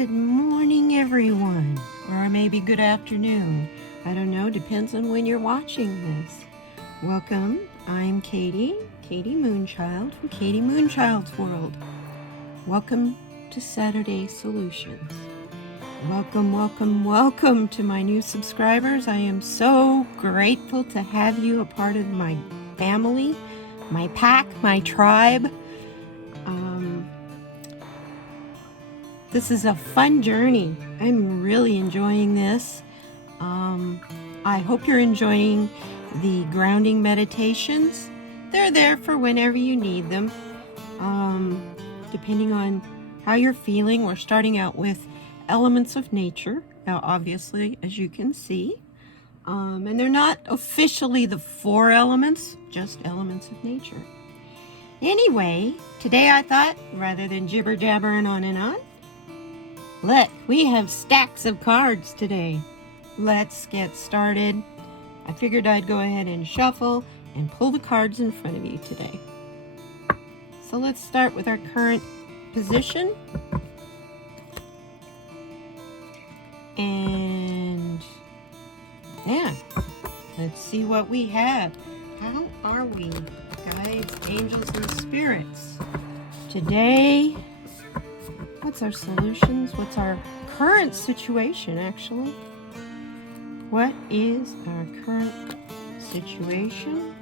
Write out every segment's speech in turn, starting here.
Good morning, everyone, or maybe good afternoon. I don't know, depends on when you're watching this. Welcome, I'm Katie Moonchild from Katie Moonchild's World. Welcome to Saturday Solutions. Welcome, welcome, welcome to my new subscribers. I am so grateful to have you a part of my family, my pack, my tribe. This is a fun journey. I'm really enjoying this. I hope you're enjoying the grounding meditations. They're there for whenever you need them. Depending on how you're feeling, we're starting out with elements of nature, now obviously, as you can see. And they're not officially the 4 elements, just elements of nature. Anyway, today I thought, rather than jibber-jabbering on and on, we have stacks of cards today. Let's get started. I figured I'd go ahead and shuffle and pull the cards in front of you today. So let's start with our current position. And yeah, let's see what we have. How are we, guides, angels, and spirits? Today, what's our solutions? What's our current situation, actually? What is our current situation?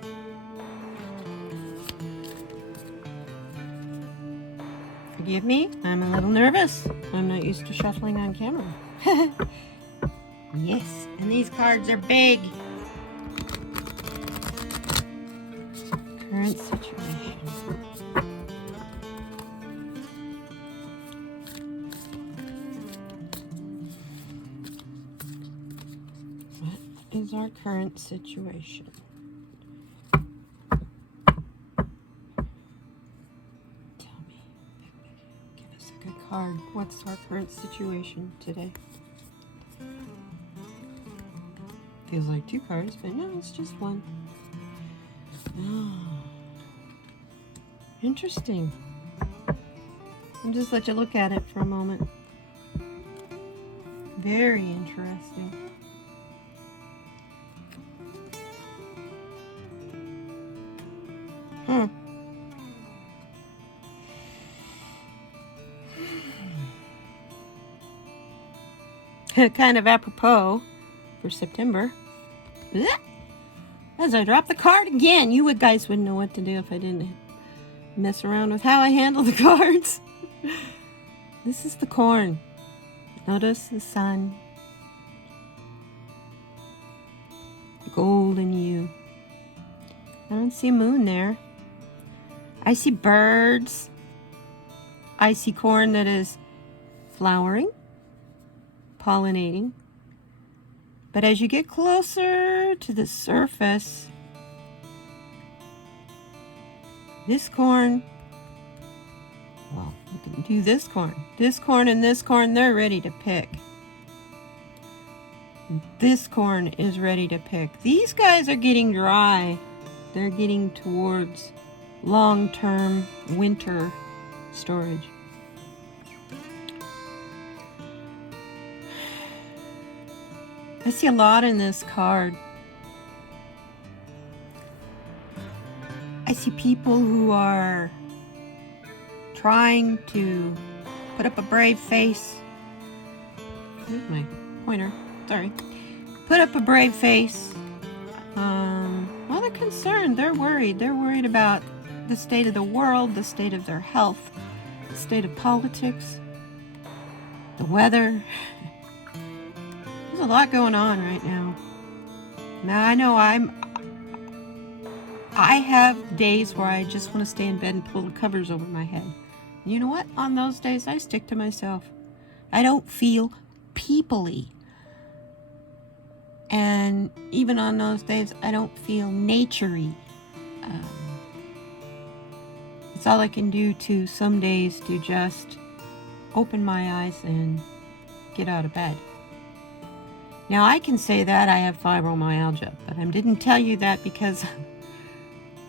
Forgive me, I'm a little nervous. I'm not used to shuffling on camera. Yes, and these cards are big. Current situation. What is our current situation? Tell me. Give us a good card. What's our current situation today? Feels like 2 cards, but no, it's just 1. Oh. Interesting. I'll just let you look at it for a moment. Very interesting. Kind of apropos for September. As I drop the card again, you guys wouldn't know what to do if I didn't mess around with how I handle the cards. This is the corn. Notice the sun. Golden hue. I don't see a moon there. I see birds. I see corn that is flowering, pollinating. But as you get closer to the surface, this corn, well, you can do this corn, and this corn, they're ready to pick. This corn is ready to pick. These guys are getting dry. They're getting towards long-term winter storage. I see a lot in this card. I see people who are trying to put up a brave face. Here's my pointer. Sorry. Put up a brave face. Well, they're concerned. They're worried. They're worried about the state of the world, the state of their health, the state of politics, the weather. There's a lot going on right now. Now I know I have days where I just want to stay in bed and pull the covers over my head. You know what? On those days, I stick to myself. I don't feel people-y. And even on those days, I don't feel nature-y. It's all I can do to some days to just open my eyes and get out of bed. Now, I can say that I have fibromyalgia, but I didn't tell you that because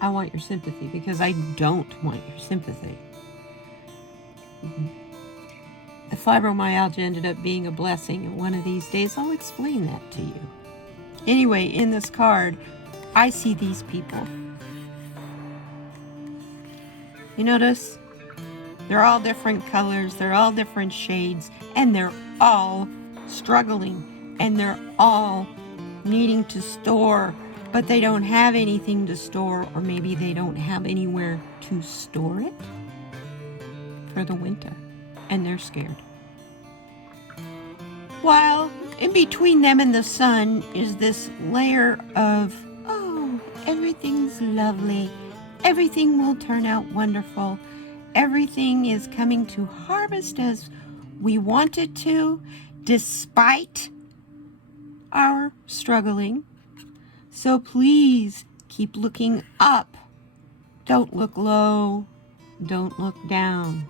I want your sympathy, because I don't want your sympathy. the fibromyalgia ended up being a blessing, and one of these days I'll explain that to you. Anyway, in this card, I see these people. You notice? They're all different colors, they're all different shades, and they're all struggling, and they're all needing to store, but they don't have anything to store, or maybe they don't have anywhere to store it for the winter, and they're scared. While in between them and the sun is this layer of, oh, everything's lovely, everything will turn out wonderful, everything is coming to harvest as we want it to, despite our struggling. So please keep looking up. Don't look low. Don't look down.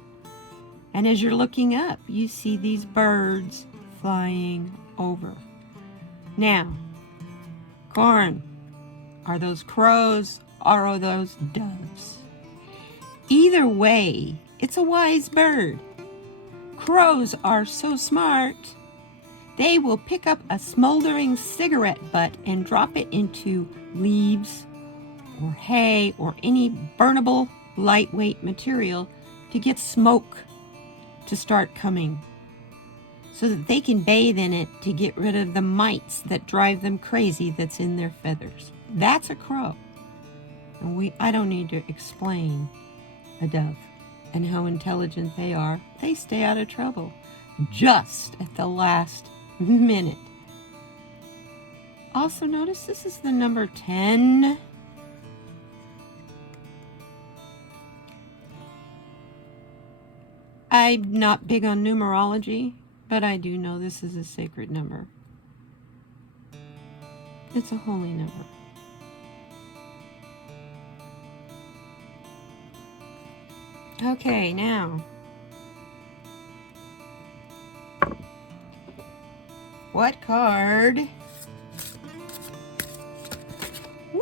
And as you're looking up, you see these birds flying over. Now, Corin, are those crows or are those doves? Either way, it's a wise bird. Crows are so smart, they will pick up a smoldering cigarette butt and drop it into leaves or hay or any burnable lightweight material to get smoke to start coming, so that they can bathe in it to get rid of the mites that drive them crazy that's in their feathers. That's a crow. And I don't need to explain a dove and how intelligent they are. They stay out of trouble just at the last minute. Also notice this is the number 10. I'm not big on numerology, but I do know this is a sacred number. It's a holy number. Okay, now, what card? Woo!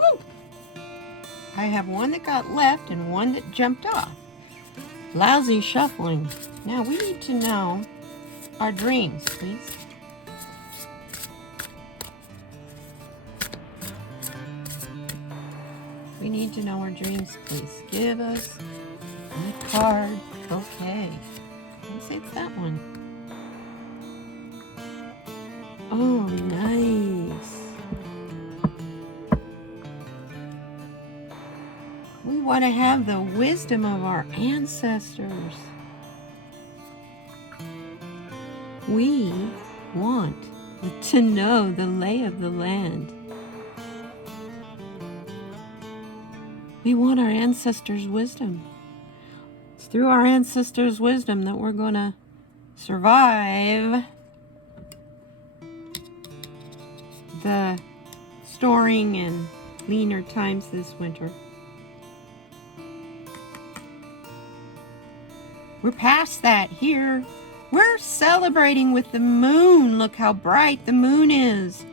I have one that got left and one that jumped off. Lousy shuffling. Now we need to know our dreams, please. We need to know our dreams, please. Give us a card. Okay. Let's say it's that one. Oh, nice. We want to have the wisdom of our ancestors. We want to know the lay of the land. We want our ancestors' wisdom. It's through our ancestors' wisdom that we're going to survive the storing and leaner times this winter. We're past that here. We're celebrating with the moon. Look how bright the moon is.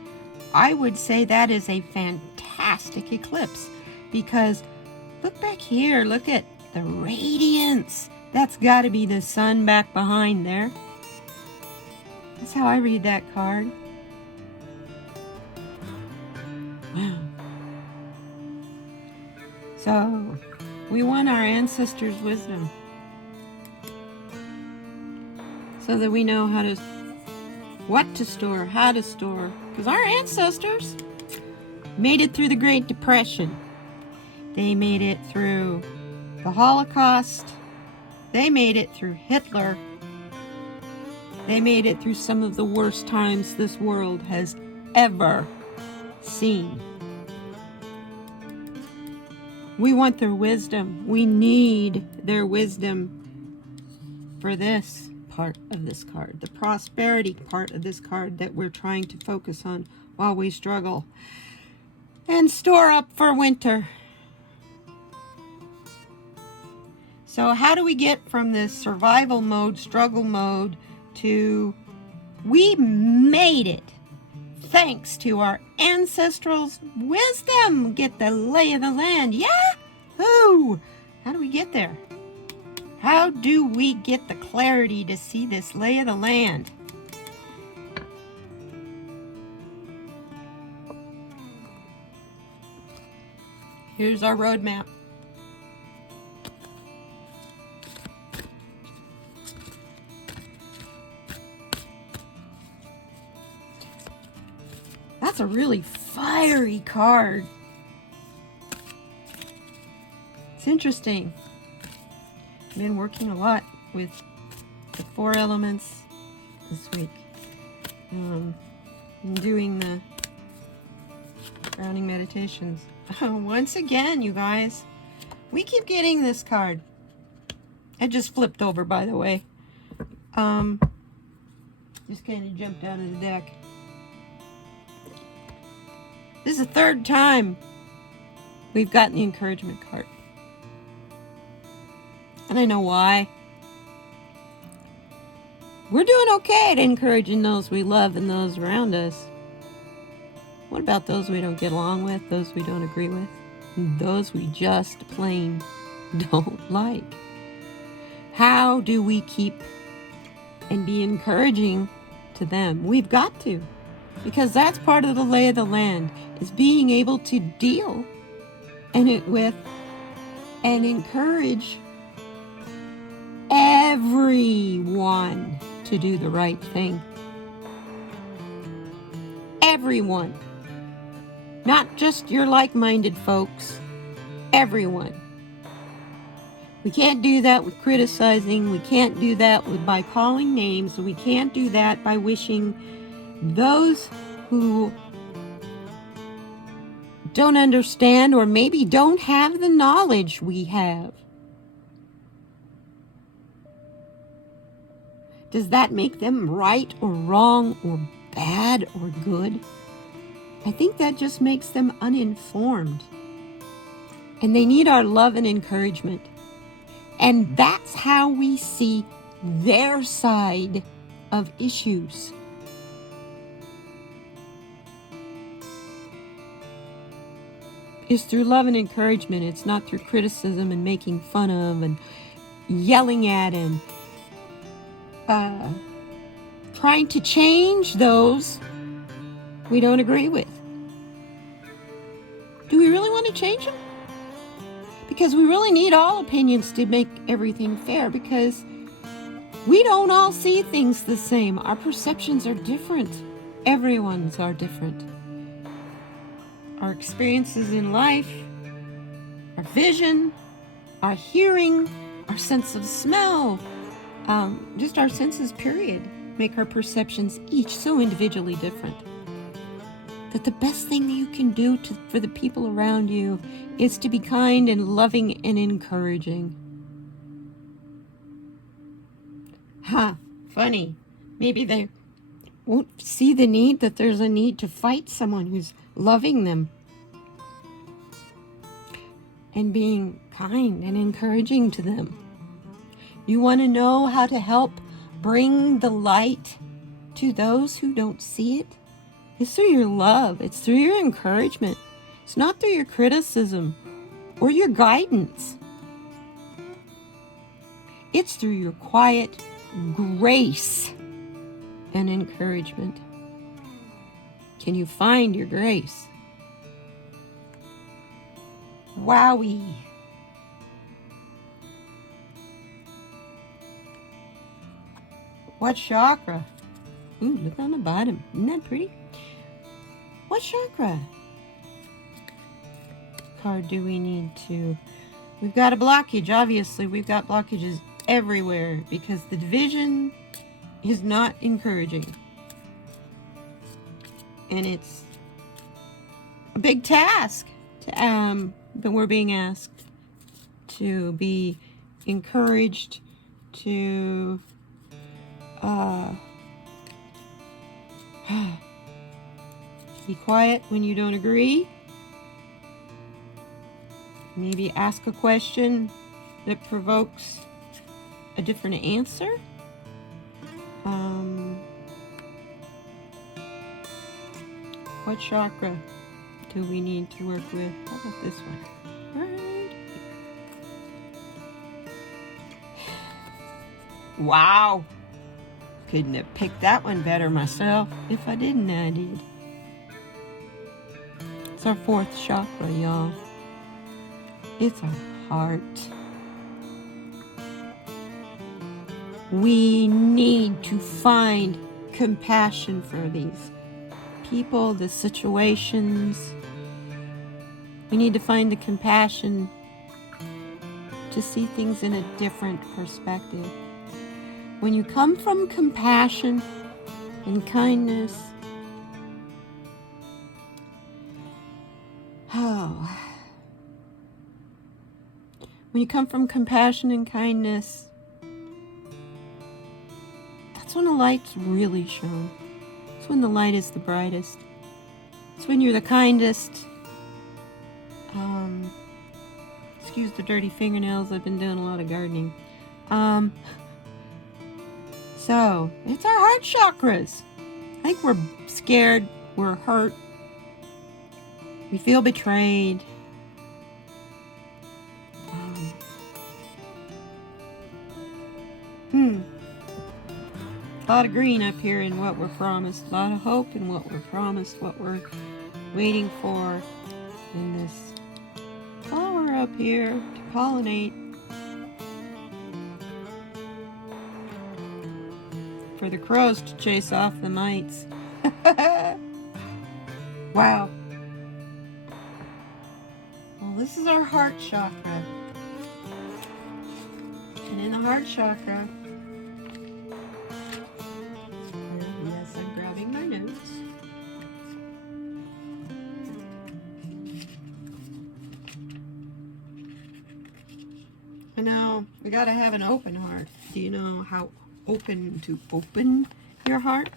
I would say that is a fantastic eclipse because look back here. Look at the radiance. That's got to be the sun back behind there. That's how I read that card. Wow. So, we want our ancestors' wisdom so that we know what to store, how to store. Because our ancestors made it through the Great Depression. They made it through the Holocaust. They made it through Hitler. They made it through some of the worst times this world has ever seen. We want their wisdom. We need their wisdom for this part of this card, the prosperity part of this card that we're trying to focus on while we struggle and store up for winter. So how do we get from this survival mode, struggle mode, to we made it thanks to our ancestral wisdom? Get the lay of the land. Yahoo! How do we get there? How do we get the clarity to see this lay of the land? Here's our roadmap. That's a really fiery card. It's interesting. I've been working a lot with the 4 elements this week. I'm doing the grounding meditations. Once again, you guys, we keep getting this card. I just flipped over, by the way. Just kind of jumped out of the deck. This is the 3rd time we've gotten the encouragement card. And I know why. We're doing okay at encouraging those we love and those around us. What about those we don't get along with, those we don't agree with, and those we just plain don't like? How do we keep and be encouraging to them? We've got to, because that's part of the lay of the land, is being able to deal with and encourage everyone to do the right thing. Everyone. Not just your like-minded folks. Everyone. We can't do that with criticizing. We can't do that by calling names. We can't do that by wishing those who don't understand or maybe don't have the knowledge we have. Does that make them right or wrong or bad or good? I think that just makes them uninformed. And they need our love and encouragement. And that's how we see their side of issues. It's through love and encouragement. It's not through criticism and making fun of and yelling at and trying to change those we don't agree with. Do we really want to change them? Because we really need all opinions to make everything fair, because we don't all see things the same. Our perceptions are different. Everyone's are different. Our experiences in life, our vision, our hearing, our sense of smell, just our senses, period, make our perceptions each so individually different. That the best thing you can do for the people around you is to be kind and loving and encouraging. Funny. Maybe they won't see the need that there's a need to fight someone who's loving them and being kind and encouraging to them. You want to know how to help bring the light to those who don't see it? It's through your love. It's through your encouragement. It's not through your criticism or your guidance. It's through your quiet grace and encouragement. Can you find your grace? Wowie. What chakra? Ooh, look on the bottom. Isn't that pretty? What chakra card do we need to... We've got a blockage, obviously. We've got blockages everywhere because the division is not encouraging. And it's a big task to, that we're being asked to be encouraged, to be quiet when you don't agree. Maybe ask a question that provokes a different answer. What chakra do we need to work with? How about this one? Right here. Wow. Couldn't have picked that one better myself. If I didn't, I did. It's our fourth chakra, y'all. It's our heart. We need to find compassion for these people, the situations. We need to find the compassion to see things in a different perspective. When you come from compassion and kindness, when you come from compassion and kindness, that's when the light's really shown. It's when the light is the brightest. It's when you're the kindest. Excuse the dirty fingernails. I've been doing a lot of gardening. So, it's our heart chakras. I think we're scared. We're hurt. We feel betrayed. A lot of green up here in what we're promised. A lot of hope in what we're promised. What we're waiting for in this flower up here to pollinate. For the crows to chase off the mites. Wow. Well, this is our heart chakra. And in the heart chakra, yes, I'm grabbing my notes. I know, we gotta have an open heart. Do you know how open to open your heart?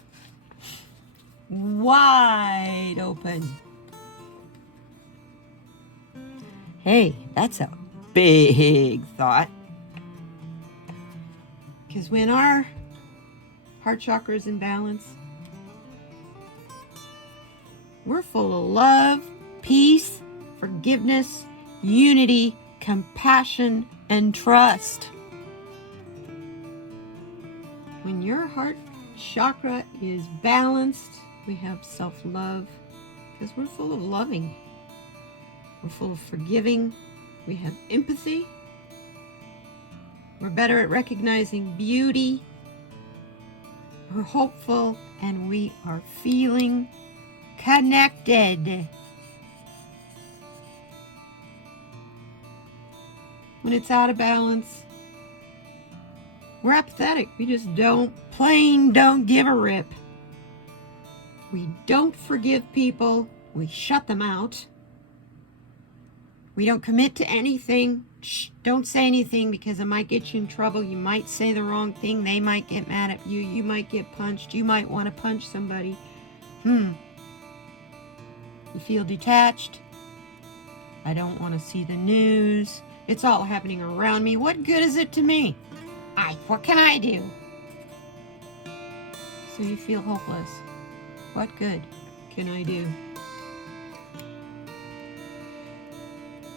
Wide open. Hey, that's a big thought. Because when our heart chakra is in balance, we're full of love, peace, forgiveness, unity, compassion, and trust. When your heart chakra is balanced, we have self-love because we're full of loving. We're full of forgiving. We have empathy. We're better at recognizing beauty. We're hopeful, and we are feeling connected. When it's out of balance, we're apathetic. We just don't give a rip. We don't forgive people. We shut them out. We don't commit to anything. Shh, don't say anything because it might get you in trouble. You might say the wrong thing. They might get mad at you. You might get punched. You might want to punch somebody. You feel detached. I don't want to see the news. It's all happening around me. What good is it to me? What can I do? So you feel hopeless. What good can I do?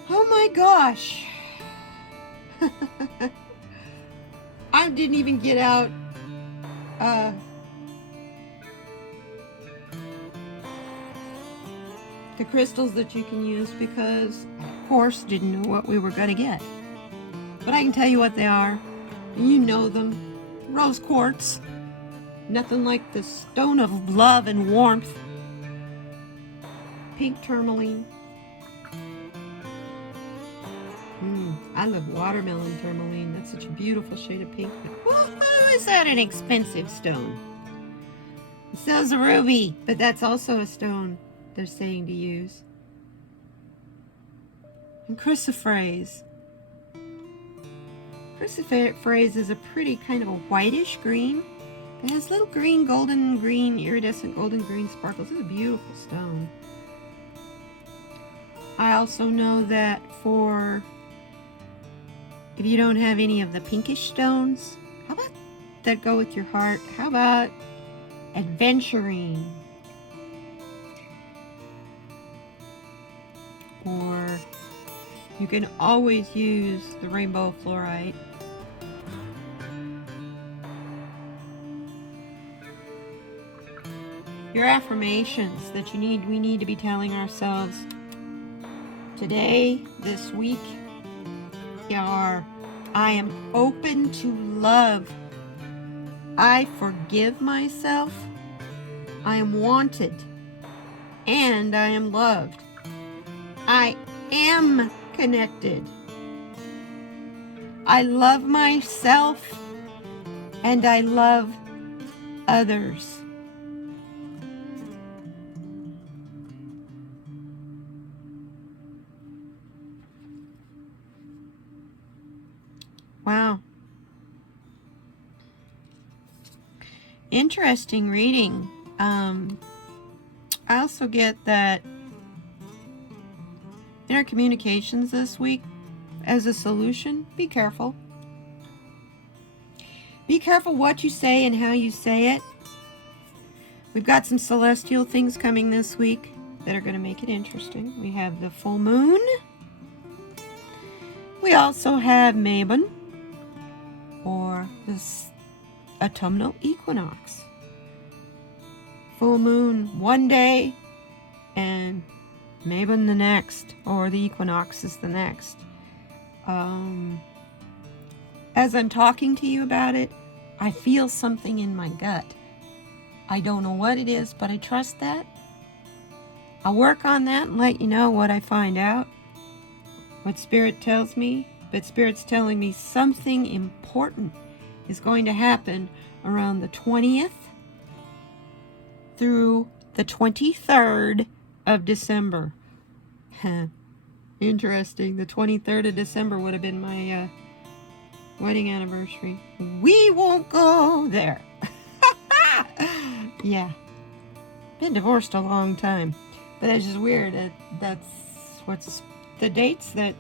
Oh my gosh. I didn't even get out the crystals that you can use because I, of course, didn't know what we were going to get. But I can tell you what they are. You know them. Rose quartz. Nothing like the stone of love and warmth. Pink tourmaline. I love watermelon tourmaline. That's such a beautiful shade of pink. Woohoo! Is that an expensive stone? So is a ruby, but that's also a stone they're saying to use. And chrysoprase. Chrysoprase is a pretty kind of a whitish green. It has little green, golden green, iridescent golden green sparkles. It's a beautiful stone. I also know that for if you don't have any of the pinkish stones, how about that go with your heart? How about adventuring? Or you can always use the rainbow fluorite. Your affirmations that we need to be telling ourselves today, this week, are: I am open to love. I forgive myself. I am wanted. And I am loved. I am connected. I love myself and I love others. Wow. Interesting reading. I also get that inner communications this week as a solution. Be careful. Be careful what you say and how you say it. We've got some celestial things coming this week that are going to make it interesting. We have the full moon. We also have Mabon, or this autumnal equinox. Full moon one day and Mabon the next, or the equinox is the next. As I'm talking to you about it, I feel something in my gut. I don't know what it is, but I trust that. I'll work on that and let you know what I find out, what Spirit tells me. But Spirit's telling me something important is going to happen around the 20th through the 23rd of December. Interesting. The 23rd of December would have been my wedding anniversary. We won't go there. Yeah. Been divorced a long time. But that's just weird. That's what's the dates that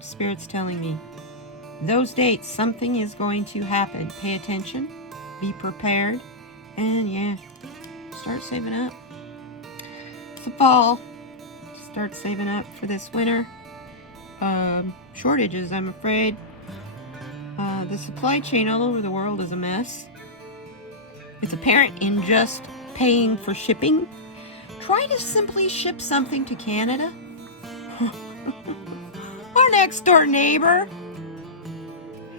Spirit's telling me. Those dates, something is going to happen. Pay attention. Be prepared. And yeah, start saving up. It's the fall. Start saving up for this winter. Shortages, I'm afraid. The supply chain all over the world is a mess. It's apparent in just paying for shipping. Try to simply ship something to Canada. Our next door neighbor.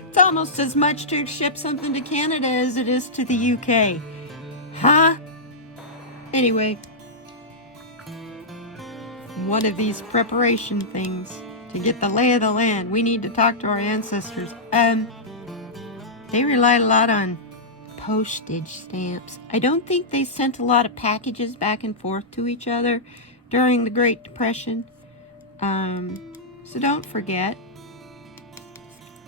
It's almost as much to ship something to Canada as it is to the UK. Huh? Anyway, one of these preparation things to get the lay of the land. We need to talk to our ancestors. They relied a lot on postage stamps. I don't think they sent a lot of packages back and forth to each other during the Great Depression. So don't forget.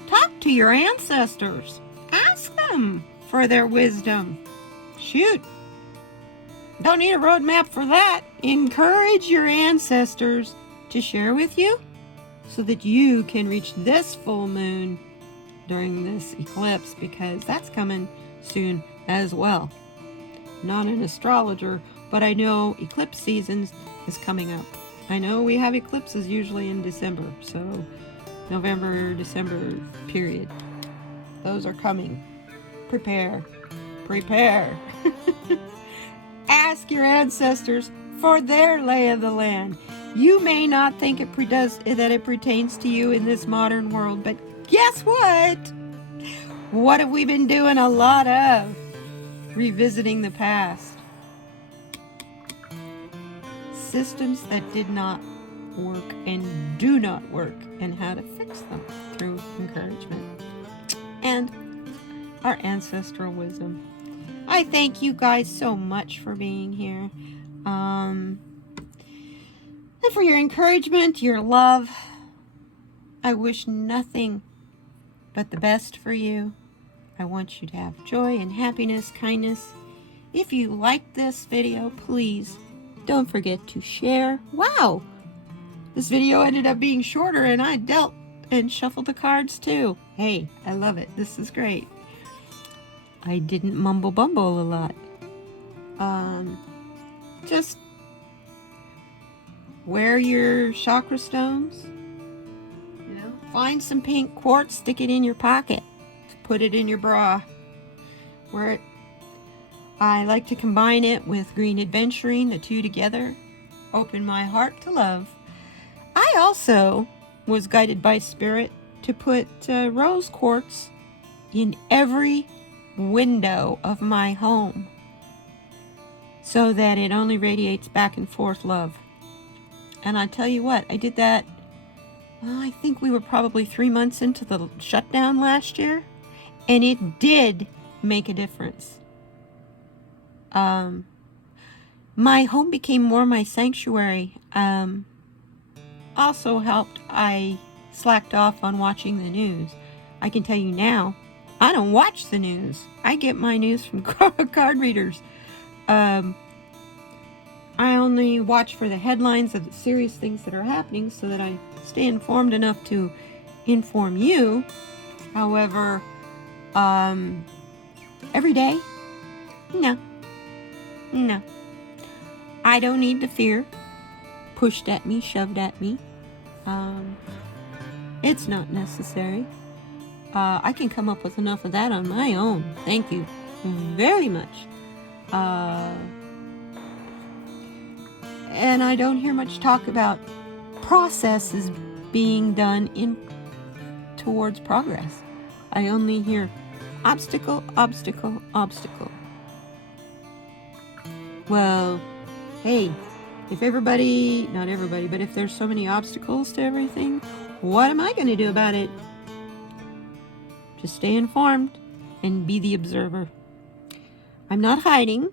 Talk to your ancestors. Ask them for their wisdom. Shoot. Don't need a roadmap for that. Encourage your ancestors to share with you so that you can reach this full moon during this eclipse, because that's coming soon as well. Not an astrologer, but I know eclipse season is coming up. I know we have eclipses usually in December, so November, December period. Those are coming. Prepare. Prepare. Ask your ancestors for their lay of the land. You may not think that it pertains to you in this modern world, but guess what? What have we been doing a lot of? Revisiting the past. Systems that did not work and do not work, and how to fix them through encouragement and our ancestral wisdom. I thank you guys so much for being here, and for your encouragement, your love. I wish nothing but the best for you. I want you to have joy and happiness, kindness. If you like this video, please don't forget to share. Wow, this video ended up being shorter, and I dealt and shuffled the cards too. Hey, I love it. This is great. I didn't mumble bumble a lot. Just wear your chakra stones. You know, find some pink quartz, stick it in your pocket, put it in your bra. Wear it. I like to combine it with green adventuring, the two together. Open my heart to love. I also was guided by Spirit to put rose quartz in every window of my home so that it only radiates back and forth love. And I tell you what, I did that, well, I think we were probably 3 months into the shutdown last year, and it did make a difference. My home became more my sanctuary. Also helped, I slacked off on watching the news. I can tell you now, I don't watch the news. I get my news from card readers. I only watch for the headlines of the serious things that are happening so that I stay informed enough to inform you. However, every day, no. I don't need the fear pushed at me, shoved at me. It's not necessary. I can come up with enough of that on my own. Thank you very much. And I don't hear much talk about processes being done towards progress. I only hear obstacle, obstacle, obstacle. Well, hey, if everybody, not everybody, but if there's so many obstacles to everything, what am I going to do about it? Just stay informed and be the observer. I'm not hiding.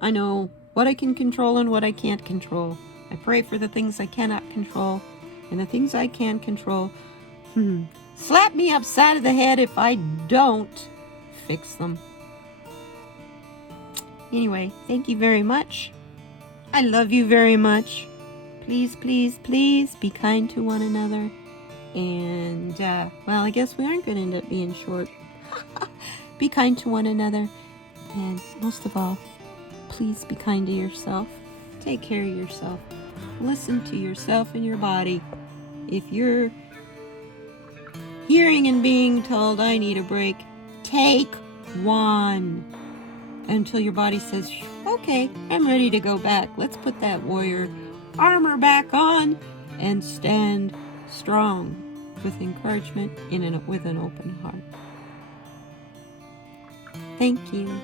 I know what I can control and what I can't control. I pray for the things I cannot control, and the things I can control, slap me upside of the head if I don't fix them. Anyway, thank you very much. I love you very much. Please, please, please be kind to one another. And, well, I guess we aren't going to end up being short. Be kind to one another. And most of all, please be kind to yourself. Take care of yourself. Listen to yourself and your body. If you're hearing and being told, I need a break, take one. Until your body says, okay, I'm ready to go back. Let's put that warrior armor back on and stand strong with encouragement with an open heart. Thank you.